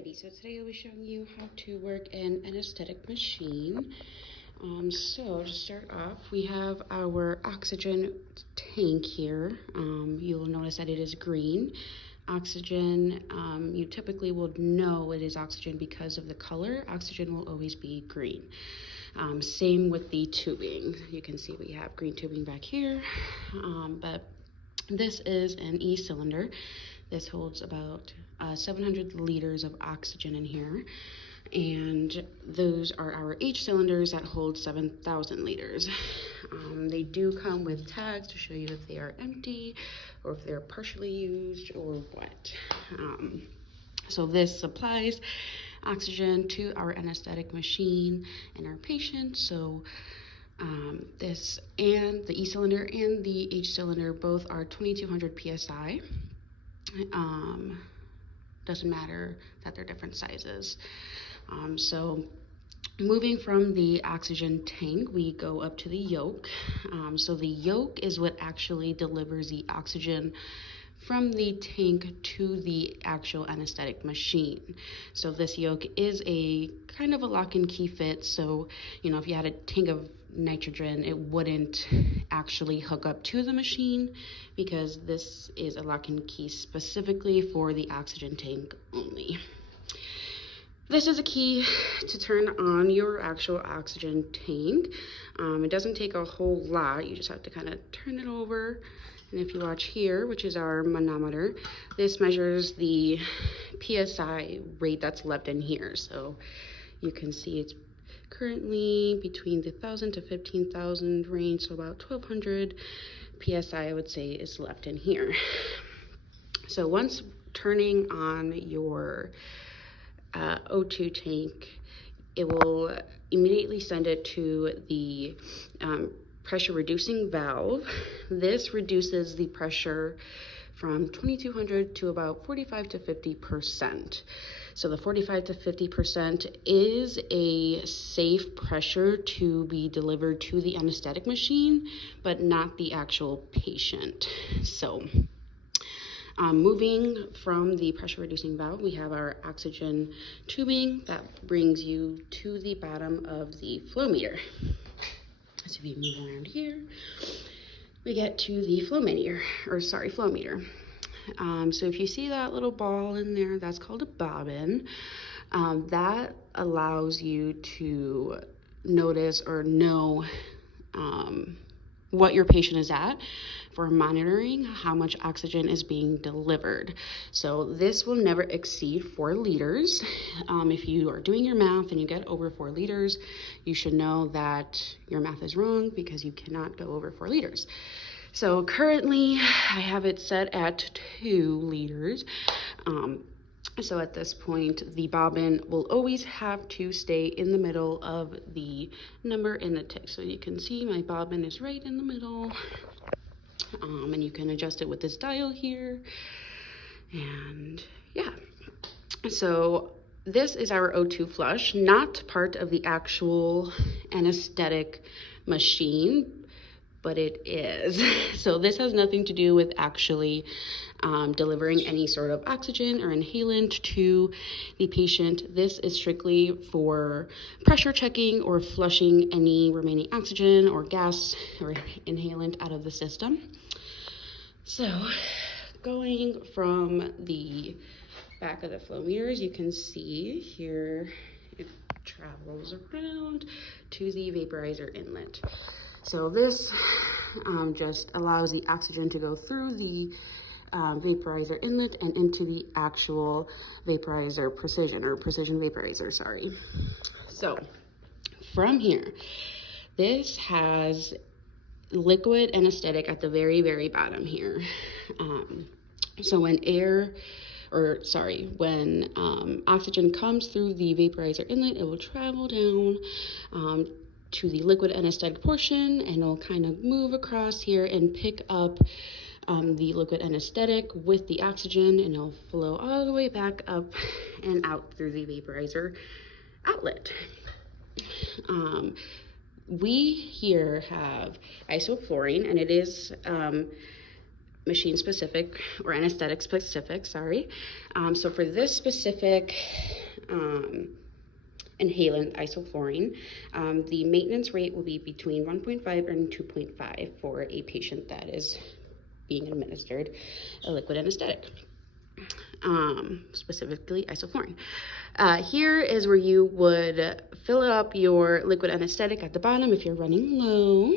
Alrighty, so today I'll be showing you how to work an anesthetic machine. So to start off, we have our oxygen tank here. You'll notice that it is green. Oxygen, you typically will know it is oxygen because of the color. Oxygen will always be green. Same with the tubing. You can see we have green tubing back here, but this is an E cylinder. This holds about 700 liters of oxygen in here, and those are our H cylinders that hold 7,000 liters. They do come with tags to show you if they are empty or if they're partially used or what. So this supplies oxygen to our anesthetic machine and our patient. So this and the E cylinder and the H cylinder both are 2200 psi. Doesn't matter that they're different sizes. So moving from the oxygen tank, we go up to the yoke. So the yoke is what actually delivers the oxygen from the tank to the actual anesthetic machine. So this yoke is a kind of a lock and key fit. So, you know, if you had a tank of nitrogen, it wouldn't actually hook up to the machine because this is a lock and key specifically for the oxygen tank only. This is a key to turn on your actual oxygen tank. It doesn't take a whole lot. You just have to kind of turn it over. And if you watch here, which is our manometer, this measures the PSI rate that's left in here. So you can see it's currently between the 1,000 to 15,000 range, so about 1,200 PSI I would say is left in here. So once turning on your O2 tank, it will immediately send it to the pressure reducing valve. This reduces the pressure from 2,200 to about 45 to 50%. So the 45 to 50% is a safe pressure to be delivered to the anesthetic machine, but not the actual patient. So moving from the pressure reducing valve, we have our oxygen tubing that brings you to the bottom of the flow meter. So if you move around here, we get to the flow meter. So if you see that little ball in there, that's called a bobbin. That allows you to notice or know what your patient is at for monitoring how much oxygen is being delivered. So this will never exceed 4 liters. If you are doing your math and you get over 4 liters, you should know that your math is wrong because you cannot go over 4 liters. So currently I have it set at 2 liters. So at this point, the bobbin will always have to stay in the middle of the number in the tick. So you can see my bobbin is right in the middle. And you can adjust it with this dial here. And yeah, so this is our O2 flush, not part of the actual anesthetic machine, but it is. So this has nothing to do with actually delivering any sort of oxygen or inhalant to the patient. This is strictly for pressure checking or flushing any remaining oxygen or gas or inhalant out of the system. So going from the back of the flow meters, you can see here it travels around to the vaporizer inlet. So this just allows the oxygen to go through the vaporizer inlet and into the actual vaporizer precision vaporizer, sorry. So from here, this has liquid anesthetic at the very, very bottom here. So when oxygen comes through the vaporizer inlet, it will travel down to the liquid anesthetic portion, and it'll kind of move across here and pick up the liquid anesthetic with the oxygen, and it'll flow all the way back up and out through the vaporizer outlet. We here have isoflurane, and it is machine specific or anesthetic specific, sorry. So for this specific inhalant isoflurane. The maintenance rate will be between 1.5 and 2.5 for a patient that is being administered a liquid anesthetic, specifically isoflurane. Here is where you would fill up your liquid anesthetic at the bottom if you're running low.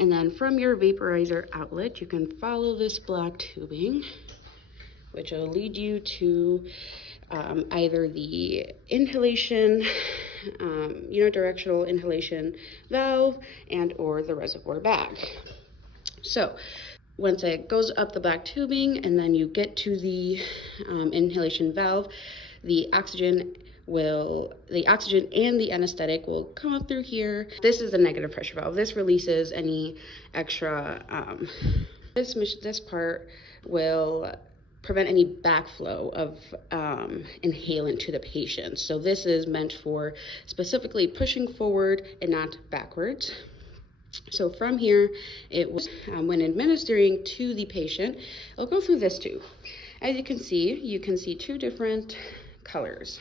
And then from your vaporizer outlet, you can follow this black tubing, which will lead you to either the inhalation, unidirectional inhalation valve, and or the reservoir bag. So once it goes up the black tubing and then you get to the inhalation valve, the oxygen and the anesthetic will come up through here. This is the negative pressure valve. This releases any extra, this part will prevent any backflow of inhalant to the patient. So this is meant for specifically pushing forward and not backwards. So from here, it was when administering to the patient, it'll go through this tube. As you can see two different colors.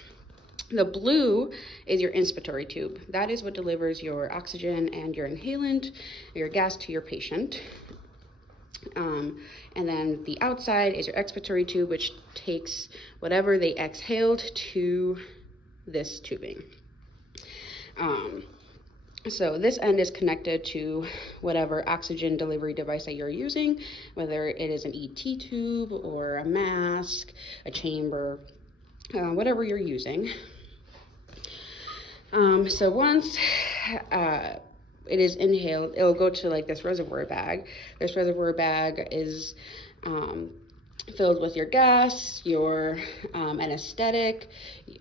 The blue is your inspiratory tube. That is what delivers your oxygen and your inhalant, your gas to your patient. And then the outside is your expiratory tube, which takes whatever they exhaled to this tubing. So this end is connected to whatever oxygen delivery device that you're using, whether it is an ET tube or a mask, a chamber, whatever you're using. So once it is inhaled, it'll go to like this reservoir bag. This reservoir bag is filled with your gas, your anesthetic,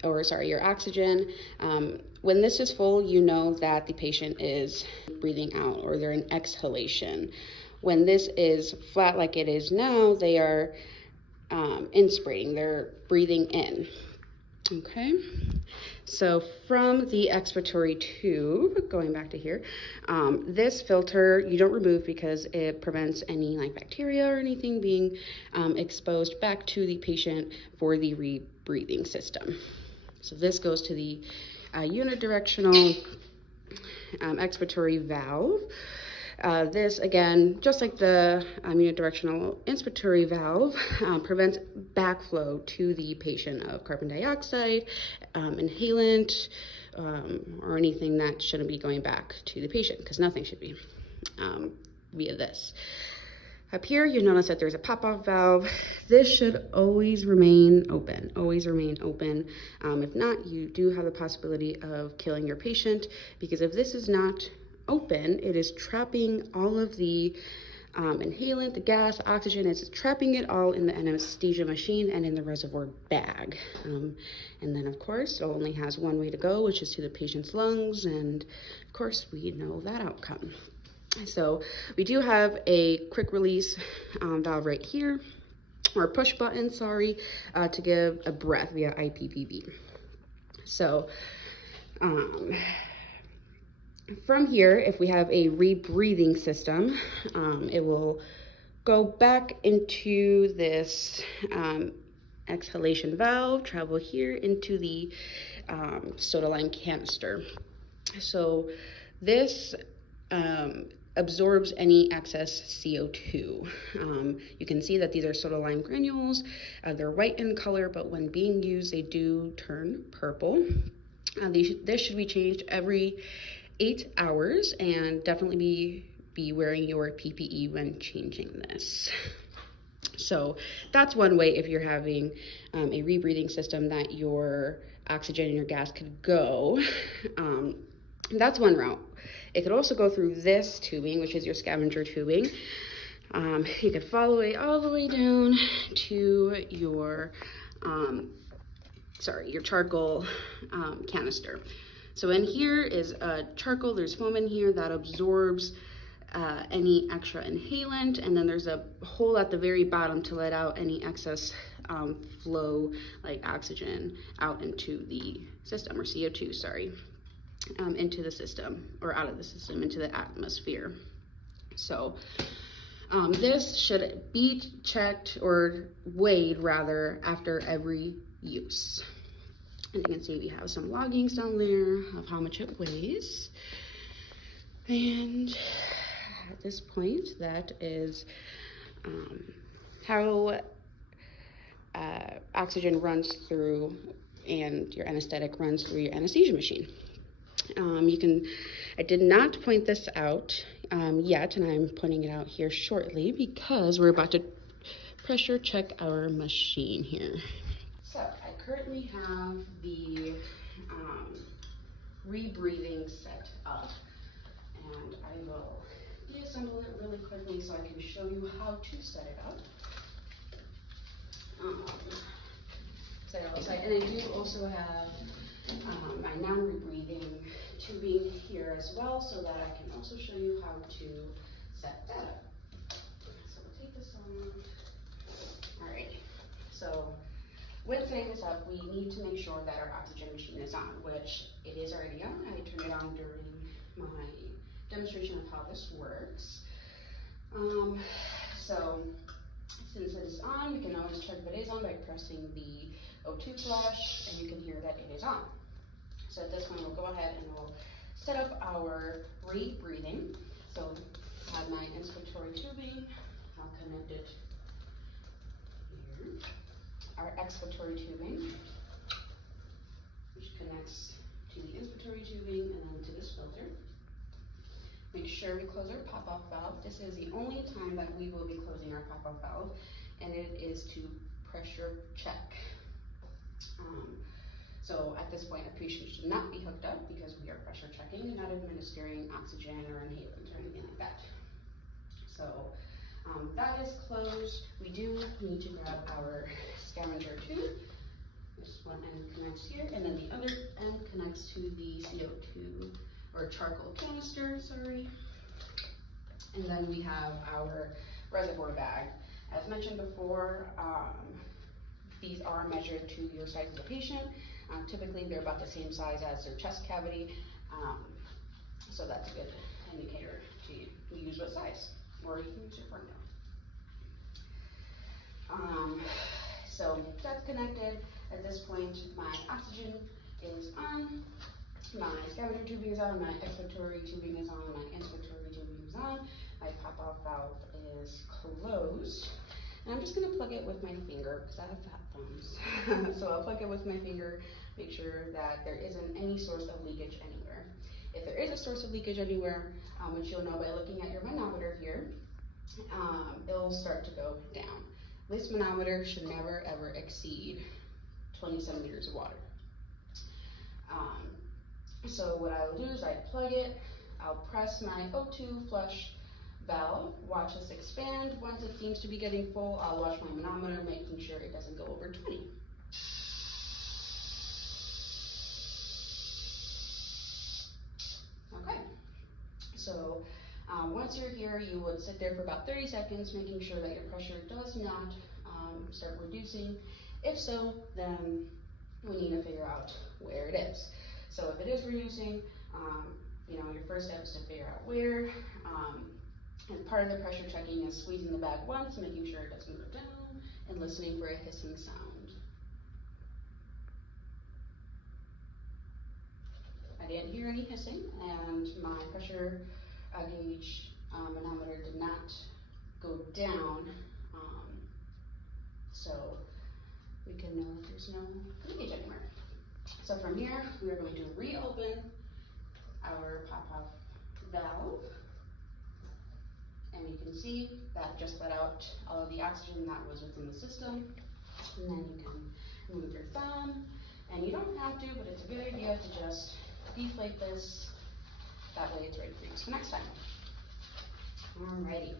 your oxygen. When this is full, you know that the patient is breathing out or they're in exhalation. When this is flat like it is now, they are inspirating, they're breathing in. Okay, so from the expiratory tube, going back to here, this filter you don't remove because it prevents any like bacteria or anything being exposed back to the patient for the rebreathing system. So this goes to the unidirectional expiratory valve. This, again, just like the unidirectional inspiratory valve, prevents backflow to the patient of carbon dioxide, inhalant, or anything that shouldn't be going back to the patient, because nothing should be via this. Up here, you notice that there's a pop-off valve. This should always remain open, if not, you do have the possibility of killing your patient, because if this is not open, it is trapping all of the inhalant, the gas, oxygen. It's trapping it all in the anesthesia machine and in the reservoir bag. And then, of course, it only has one way to go, which is to the patient's lungs. And, of course, we know that outcome. So we do have a quick release valve right here, or push button, sorry, to give a breath via IPPV. So, from here, if we have a rebreathing system, it will go back into this exhalation valve, travel here into the soda lime canister. So this absorbs any excess CO2. You can see that these are soda lime granules. They're white in color, but when being used, they do turn purple. This should be changed every 8 hours, and definitely be wearing your PPE when changing this. So that's one way, if you're having a rebreathing system, that your oxygen and your gas could go. That's one route. It could also go through this tubing, which is your scavenger tubing. You could follow it all the way down to your your charcoal canister. So in here is charcoal. There's foam in here that absorbs any extra inhalant, and then there's a hole at the very bottom to let out any excess flow, like oxygen, out into the system, or CO2, sorry, into the system, or out of the system into the atmosphere. So this should be checked, or weighed rather, after every use. And you can see we have some loggings down there of how much it weighs. And at this point, that is how oxygen runs through and your anesthetic runs through your anesthesia machine. I did not point this out yet, and I'm pointing it out here shortly because we're about to pressure check our machine here. So I currently have the rebreathing set up, and I will deassemble it really quickly so I can show you how to set it up. And I do also have my non-rebreathing tubing here as well, so that I can also show you how to set that up. So we'll take this on. All right. So when setting this up, we need to make sure that our oxygen machine is on, which it is already on. I turned it on during my demonstration of how this works. So since it is on, we can always check if it is on by pressing the O2 flash, and you can hear that it is on. So at this point, we'll go ahead and we'll set up our rebreathing. So I have my inspiratory tubing. I'll connect it here. Our expiratory tubing, which connects to the inspiratory tubing and then to this filter. Make sure we close our pop-off valve. This is the only time that we will be closing our pop-off valve, and it is to pressure check. So at this point, a patient should not be hooked up because we are pressure checking and not administering oxygen or inhalants or anything like that. So that is closed. We do need to grab our scavenger tube. This one end connects here, and then the other end connects to the CO2 or charcoal canister, sorry. And then we have our reservoir bag. As mentioned before, these are measured to your size of the patient. Typically, they're about the same size as their chest cavity, so that's a good indicator to use what size, or you can use your formula. So that's connected. At this point, my oxygen is on, my scavenger tubing is on, my expiratory tubing is on, my inspiratory tubing is on, my pop-off valve is closed. And I'm just going to plug it with my finger because I have fat thumbs. So I'll plug it with my finger, make sure that there isn't any source of leakage anywhere. If there is a source of leakage anywhere, which you'll know by looking at your manometer here, it'll start to go down. This manometer should never ever exceed 20 centimeters of water. So what I will do is I plug it, I'll press my O2 flush valve, watch this expand. Once it seems to be getting full, I'll watch my manometer, making sure it doesn't go over 20. Okay, so once you're here, you would sit there for about 30 seconds, making sure that your pressure does not start reducing. If so, then we need to figure out where it is. So if it is reducing, your first step is to figure out where. And part of the pressure checking is squeezing the bag once, making sure it doesn't go down, and listening for a hissing sound. I didn't hear any hissing, and my pressure gauge manometer did not go down, so we can know that there's no leakage anywhere. So from here, we are going to reopen our pop-off valve, and you can see that just let out all of the oxygen that was within the system. And then you can move your thumb, and you don't have to, but it's a good idea to just deflate this. That way it's ready for use for next time. Alrighty,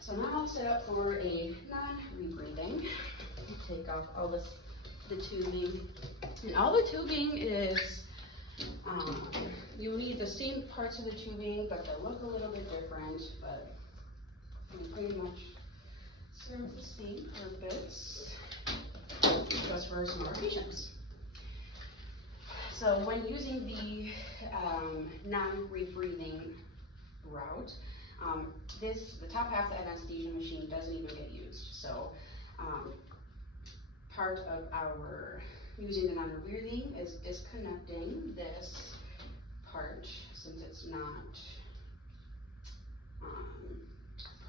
so now I'll set up for a non-rebreathing. Take off all the tubing, and all the tubing is, you'll need the same parts of the tubing, but they'll look a little bit different, but they pretty much serve the same purpose, just for smaller patients. So when using the non-rebreathing route, the top half of the anesthesia machine doesn't even get used. So part of our using the non-rebreathing is disconnecting this part, since it's not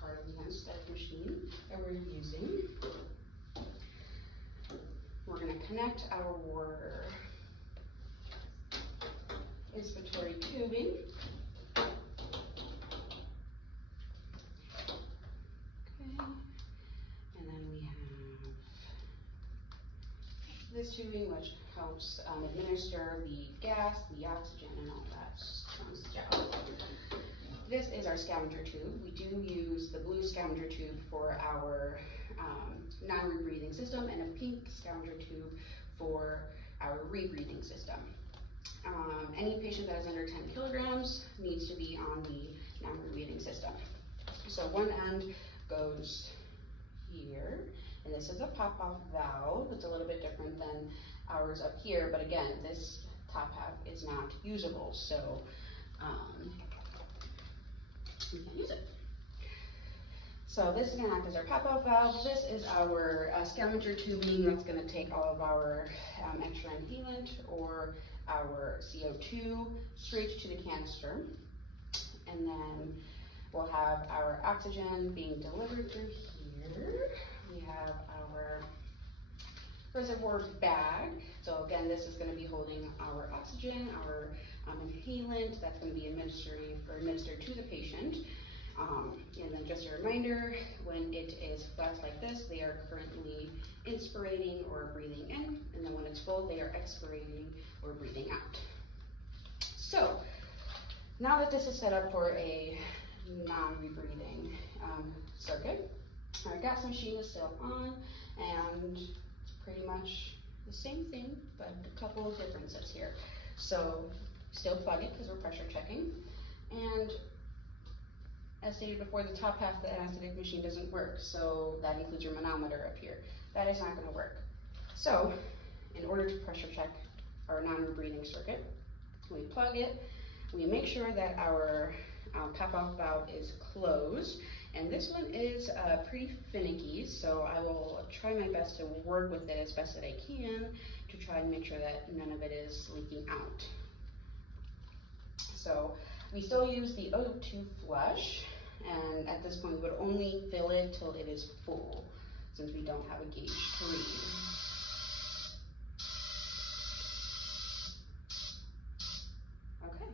part of the anesthetic machine that we're using. We're going to connect our inspiratory tubing. Okay, and then we have this tubing, which helps administer the gas, the oxygen, and all that fun stuff. This is our scavenger tube. We do use the blue scavenger tube for our non-rebreathing system, and a pink scavenger tube for our rebreathing system. Any patient that is under 10 kilograms needs to be on the non-rebreathing system. So one end goes here, and this is a pop-off valve. It's a little bit different than ours up here, but again, this top half is not usable, so we can't use it. So this is going to act as our pop-off valve. This is our scavenger tubing that's going to take all of our extra inhalant or our CO2 straight to the canister. And then we'll have our oxygen being delivered through here. We have our reservoir bag. So again, this is going to be holding our oxygen, our inhalant that's going to be administered to the patient. And then just a reminder, when it is flat like this, they are currently inspirating or breathing in, and then when it's full, they are expirating or breathing out. So now that this is set up for a non-rebreathing circuit, our gas machine is still on, and it's pretty much the same thing, but a couple of differences here. So still plug it because we're pressure checking, and as stated before, the top half of the anesthetic machine doesn't work, so that includes your manometer up here. That is not going to work. So in order to pressure check our non-rebreathing circuit, we plug it, we make sure that our pop-off valve is closed, and this one is pretty finicky, so I will try my best to work with it as best that I can to try and make sure that none of it is leaking out. So we still use the O2 flush, and at this point we would only fill it till it is full, since we don't have a gauge to read. Okay,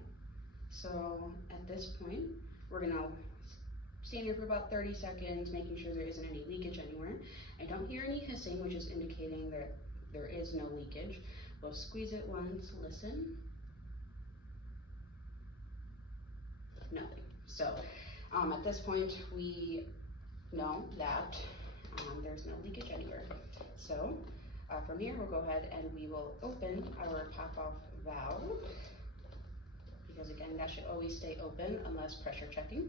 so at this point we're gonna stand here for about 30 seconds, making sure there isn't any leakage anywhere. I don't hear any hissing, which is indicating that there is no leakage. We'll squeeze it once, listen. Nothing. So at this point we know that there's no leakage anywhere. So from here we'll go ahead and we will open our pop-off valve, because again that should always stay open unless pressure checking.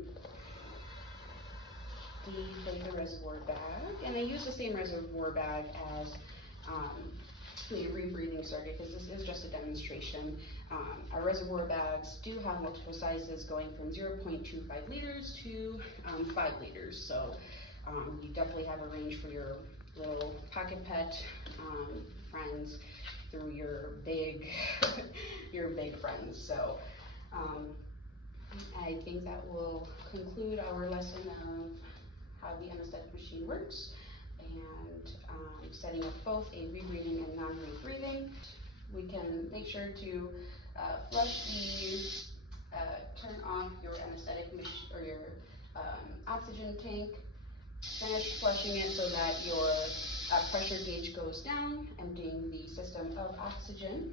Deflate the reservoir bag, and I use the same reservoir bag as the rebreathing circuit because this is just a demonstration. Our reservoir bags do have multiple sizes, going from 0.25 liters to 5 liters. So you definitely have a range for your little pocket pet friends through your big friends. So I think that will conclude our lesson of how the anesthetic machine works, and setting up both a rebreathing and non-rebreathing. We can make sure to flush turn off your anesthetic machine or your oxygen tank, finish flushing it so that your pressure gauge goes down, emptying the system of oxygen.